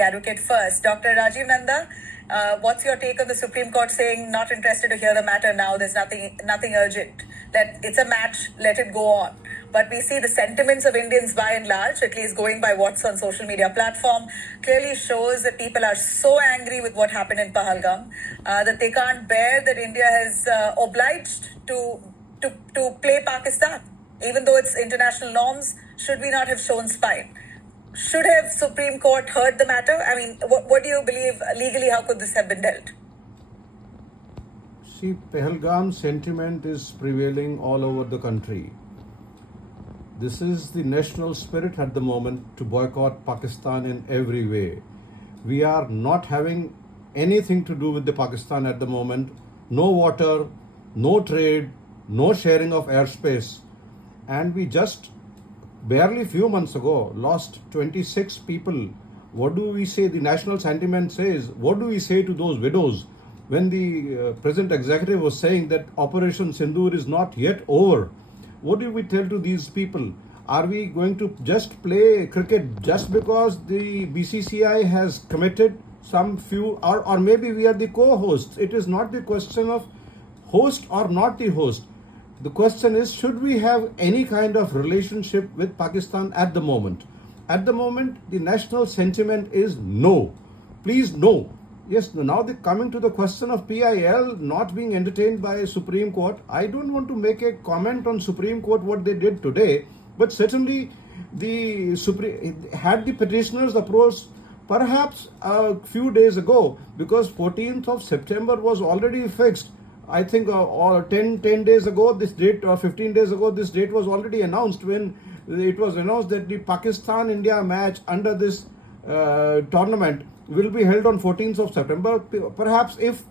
advocate first. Dr. Rajiv Nanda, what's your take on the Supreme Court saying not interested to hear the matter now? There's nothing urgent. That it's a match, let it go on. But we see the sentiments of Indians by and large, at least going by what's on social media platform, clearly shows that people are so angry with what happened in Pahalgam that they can't bear that India has obliged to play Pakistan. Even though it's international norms, should we not have shown spine? Should have Supreme Court heard the matter? I mean, what do you believe legally? How could this have been dealt? See, Pahalgam sentiment is prevailing all over the country. This is the national spirit at the moment to boycott Pakistan in every way. We are not having anything to do with the Pakistan at the moment. No water, no trade, no sharing of airspace. And we just barely few months ago lost 26 people. What do we say? The national sentiment says, what do we say to those widows when the present executive was saying that Operation Sindoor is not yet over? What do we tell to these people? Are we going to just play cricket just because the BCCI has committed some few, or maybe we are the co-hosts? It is not the question of host or not the host. The question is, should we have any kind of relationship with Pakistan at the moment? At the moment, the national sentiment is no. Please, no. Yes, now coming to the question of PIL not being entertained by Supreme Court, I don't want to make a comment on Supreme Court what they did today, but certainly had the petitioners approached perhaps a few days ago, because 14th of September was already fixed. I think 10 days ago, this date, or 15 days ago, this date was already announced, when it was announced that the Pakistan-India match under this tournament will be held on 14th of September. Perhaps if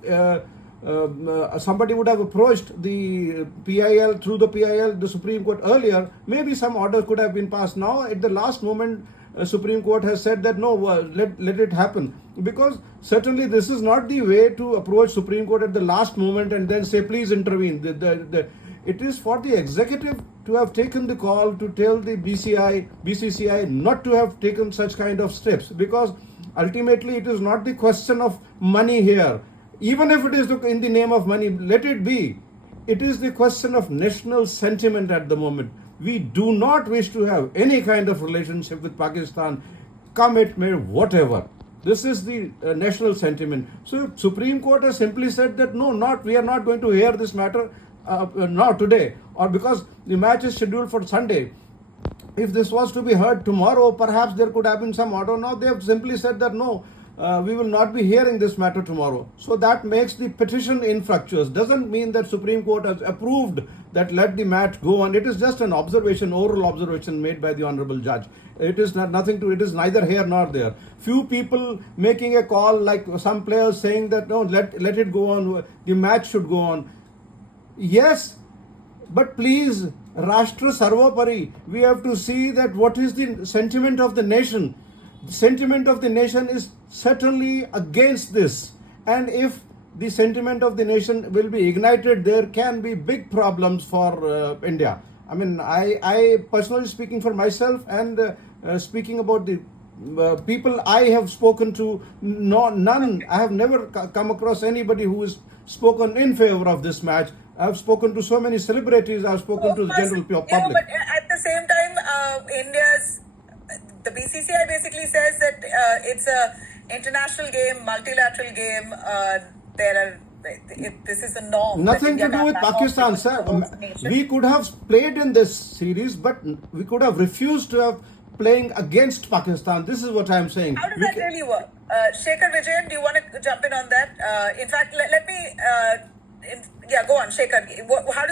somebody would have approached the PIL, through the PIL, the Supreme Court earlier, maybe some order could have been passed. Now, at the last moment, Supreme Court has said that no, let it happen, because certainly this is not the way to approach Supreme Court at the last moment and then say please intervene. It is for the executive to have taken the call to tell the BCCI not to have taken such kind of steps, because ultimately it is not the question of money here. Even if it is in the name of money, let it be. It is the question of national sentiment at the moment. We do not wish to have any kind of relationship with Pakistan, come it may, whatever. This is the national sentiment. So Supreme Court has simply said that no, we are not going to hear this matter now today, or because the match is scheduled for Sunday. If this was to be heard tomorrow, perhaps there could have been some order. Now they have simply said that no, we will not be hearing this matter tomorrow. So that makes the petition infructuous. Doesn't mean that Supreme Court has approved that let the match go on. It is just an observation, oral observation made by the Honorable Judge. It is nothing to, it is neither here nor there. Few people making a call, like some players saying that no, let it go on, the match should go on. Yes, but please, Rashtra Sarvopari, we have to see that what is the sentiment of the nation. The sentiment of the nation is certainly against this. And if the sentiment of the nation will be ignited, there can be big problems for India. I mean, I personally speaking for myself and speaking about the people I have spoken to, none, I have never come across anybody who has spoken in favor of this match. I have spoken to so many celebrities, I have spoken to the general public. Yeah, but at the same time, the BCCI basically says that it's a international game, multilateral game. This is a norm. Nothing to do with Pakistan, sir. We could have played in this series, but we could have refused to have playing against Pakistan. This is what I am saying. How does that really work? Shekhar Vijayan, do you want to jump in on that? In fact, let me... go on, Shekhar. How does